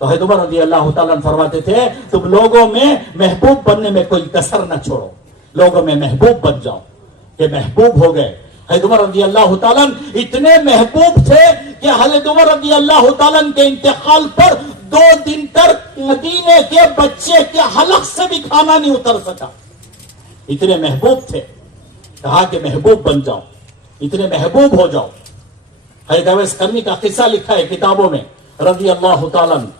تو حضرت عمر رضی اللہ تعالیٰ عنہ فرماتے تھے تم لوگوں میں محبوب بننے میں کوئی کسر نہ چھوڑو، لوگوں میں محبوب بن جاؤ. کہ محبوب ہو گئے. حضرت عمر رضی اللہ تعالیٰ عنہ اتنے محبوب تھے کہ حضرت عمر رضی اللہ تعالیٰ عنہ کے انتقال پر 2 دن تک مدینے کے بچے کے حلق سے بھی کھانا نہیں اتر سکا. اتنے محبوب تھے. کہا کہ محبوب بن جاؤ، اتنے محبوب ہو جاؤ. حضرت اویس قرنی کا قصہ لکھا ہے کتابوں میں رضی اللہ تعالیٰ عنہ.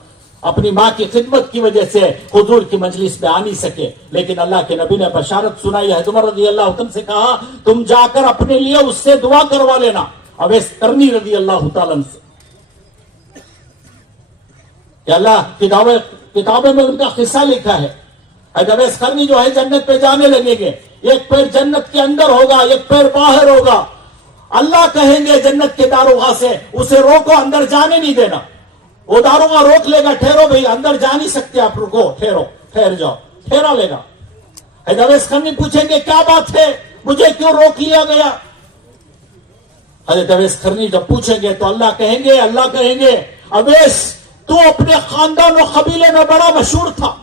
اپنی ماں کی خدمت کی وجہ سے حضور کی مجلس میں آ نہیں سکے، لیکن اللہ کے نبی نے بشارت سنائی. حضرت عمر رضی اللہ عنہ سے کہا تم جا کر اپنے لیے اس سے دعا کروا لینا، اویس قرنی رضی اللہ تعالیٰ عنہ سے. کہ اللہ کتابوں میں ان کا قصہ لکھا ہے. حضرت اویس قرنی جو ہے جنت پہ جانے لگیں گے، ایک پیر جنت کے اندر ہوگا، ایک پیر باہر ہوگا. اللہ کہیں گے جنت کے داروغہ سے اسے روکو، اندر جانے نہیں دینا. وہ داروغہ روک لے گا، ٹھہرو بھئی اندر جا نہیں سکتے آپ، رکو، ٹھہر جاؤ، ٹھہرا لے گا. حضرت اویس قرنی پوچھیں گے کیا بات ہے، مجھے کیوں روک لیا گیا؟ حضرت اویس قرنی جب پوچھیں گے تو اللہ کہیں گے اویس تو اپنے خاندان و قبیلے میں بڑا مشہور تھا،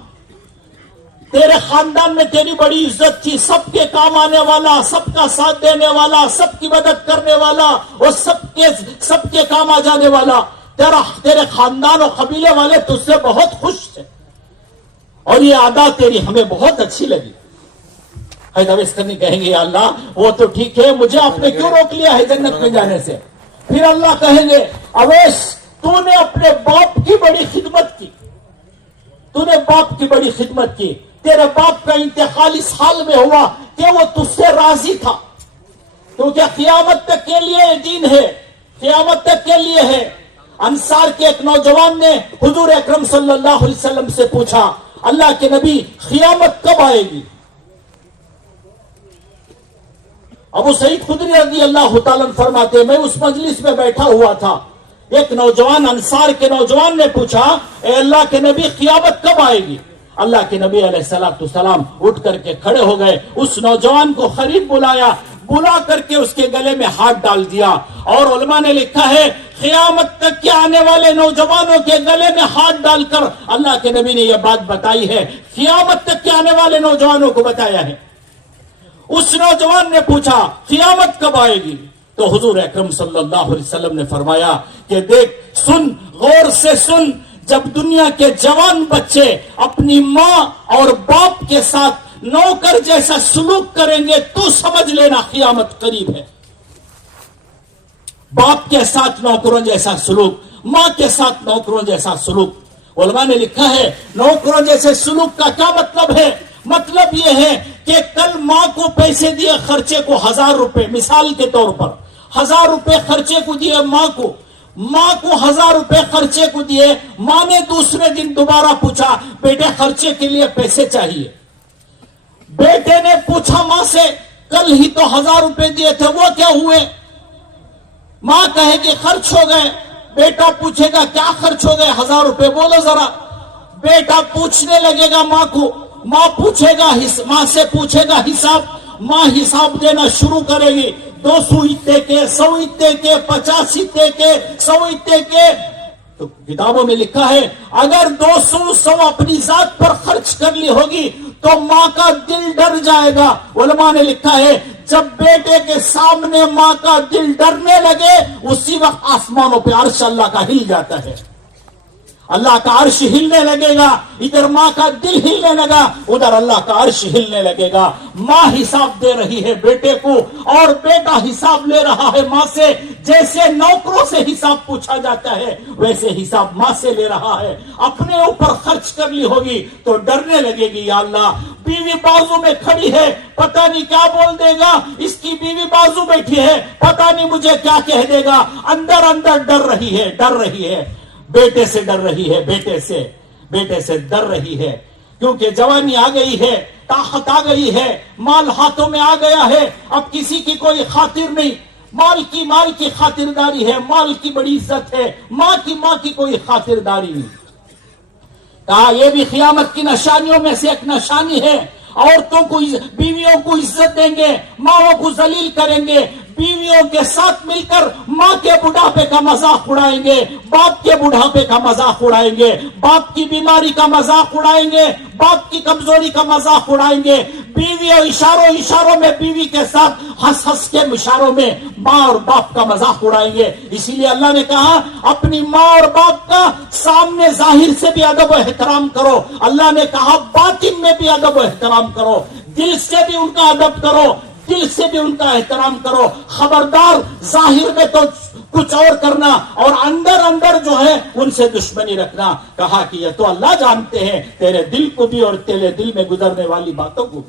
تیرے خاندان میں تیری بڑی عزت تھی، سب کے کام آنے والا، سب کا ساتھ دینے والا، سب کی مدد کرنے والا اور سب کے کام آ جانے والا. تیرے خاندان و قبیلے والے تجھ سے بہت خوش تھے اور یہ عادت تیری ہمیں بہت اچھی لگی. حضرت اویس قرنی کہیں گے یا اللہ وہ تو ٹھیک ہے، مجھے آپ نے کیوں روک لیا ہے جنت میں جانے سے؟ پھر اللہ کہیں گے اویس تو نے اپنے باپ کی بڑی خدمت کی، تیرے باپ کا انتقال اس حال میں ہوا کہ وہ تجھ سے راضی تھا، کیونکہ قیامت تک کے لیے یہ دین ہے، قیامت تک کے لیے ہے. انصار کے ایک نوجوان نے حضور اکرم صلی اللہ علیہ وسلم سے پوچھا اللہ کے نبی قیامت کب آئے گی؟ ابو سعید خدری رضی اللہ تعالیٰ فرماتے میں اس مجلس میں بیٹھا ہوا تھا، ایک نوجوان انصار کے نوجوان نے پوچھا اے اللہ کے نبی قیامت کب آئے گی؟ اللہ کے نبی علیہ السلام اٹھ کر کے کھڑے ہو گئے، اس نوجوان کو قریب بلا کر کے اس کے گلے میں ہاتھ ڈال دیا. اور علماء نے لکھا ہے قیامت تک کے آنے والے نوجوانوں کے گلے میں ہاتھ ڈال کر اللہ کے نبی نے یہ بات بتائی ہے، قیامت تک کے آنے والے نوجوانوں کو بتایا ہے. اس نوجوان نے پوچھا قیامت کب آئے گی؟ تو حضور اکرم صلی اللہ علیہ وسلم نے فرمایا کہ دیکھ، سن، غور سے سن، جب دنیا کے جوان بچے اپنی ماں اور باپ کے ساتھ نوکر جیسا سلوک کریں گے تو سمجھ لینا قیامت قریب ہے. باپ کے ساتھ نوکروں جیسا سلوک، ماں کے ساتھ نوکروں جیسا سلوک. علماء نے لکھا ہے نوکروں جیسے سلوک کا کیا مطلب ہے؟ مطلب یہ ہے کہ کل ماں کو پیسے دیے خرچے کو 1000 روپے، مثال کے طور پر 1000 روپے خرچے کو دیے ماں کو 1000 روپے خرچے کو دیے. ماں نے دوسرے دن دوبارہ پوچھا بیٹے خرچے کے لیے پیسے چاہیے. بیٹے نے پوچھا ماں سے کل ہی تو 1000 روپے دیے تھے، وہ کیا ہوئے؟ ماں کہے گی خرچ ہو گئے. بیٹا پوچھے گا کیا خرچ ہو گئے؟ 1000 روپے بولو ذرا. بیٹا پوچھنے لگے گا ماں کو، ماں ماں سے پوچھے گا حساب. ماں حساب دینا شروع کرے گی، 200 اتے کے، 100 اتے کے، 50 اتے کے، 100 اتے کے. تو کتابوں میں لکھا ہے اگر 200 اپنی ذات پر خرچ کر لی ہوگی تو ماں کا دل ڈر جائے گا. علماء نے لکھا ہے جب بیٹے کے سامنے ماں کا دل ڈرنے لگے اسی وقت آسمانوں پہ عرش اللہ کا ہل جاتا ہے. اللہ کا عرش ہلنے لگے گا، ادھر ماں کا دل ہلنے لگا، ادھر اللہ کا عرش ہلنے لگے گا. ماں حساب دے رہی ہے بیٹے کو اور بیٹا حساب لے رہا ہے ماں سے. جیسے نوکروں سے حساب پوچھا جاتا ہے ویسے حساب ماں سے لے رہا ہے. اپنے اوپر خرچ کر لی ہوگی تو ڈرنے لگے گی یا اللہ بیوی بازو میں کھڑی ہے، پتہ نہیں کیا بول دے گا، اس کی بیوی بازو بیٹھی ہے، پتہ نہیں مجھے کیا کہہ دے گا. اندر ڈر رہی ہے، بیٹے سے ڈر رہی ہے، بیٹے سے ڈر رہی ہے. کیونکہ جوانی آ گئی ہے، طاقت آ گئی ہے، مال ہاتھوں میں آ گیا ہے، اب کسی کی کوئی خاطر نہیں. مال کی خاطرداری ہے، مال کی بڑی عزت ہے، ماں کی کوئی خاطرداری نہیں. کہا یہ بھی قیامت کی نشانیوں میں سے ایک نشانی ہے. عورتوں کو، بیویوں کو عزت دیں گے، ماؤں کو ذلیل کریں گے، بیویوں کے ساتھ مل کر ماں کے بڑھاپے کا مذاق اڑائیں گے، باپ کے بڑھاپے کا مذاق اڑائیں گے، باپ کی بیماری کا مذاق اڑائیں گے، باپ کی کمزوری کا مذاق اڑائیں گے، بیویوں اشاروں میں بیوی کے ساتھ ہنس کے اشاروں میں ماں اور باپ کا مذاق اڑائیں گے۔ اسی لیے اللہ نے کہا اپنی ماں اور باپ کا سامنے ظاہر سے بھی ادب و احترام کرو، اللہ نے کہا باطن میں بھی ادب و احترام کرو، دل سے بھی ان کا ادب کرو، دل سے بھی ان کا احترام کرو، خبردار ظاہر میں تو کچھ اور کرنا اور اندر جو ہے ان سے دشمنی رکھنا۔ کہا کہ یہ تو اللہ جانتے ہیں تیرے دل کو بھی اور تیرے دل میں گزرنے والی باتوں کو۔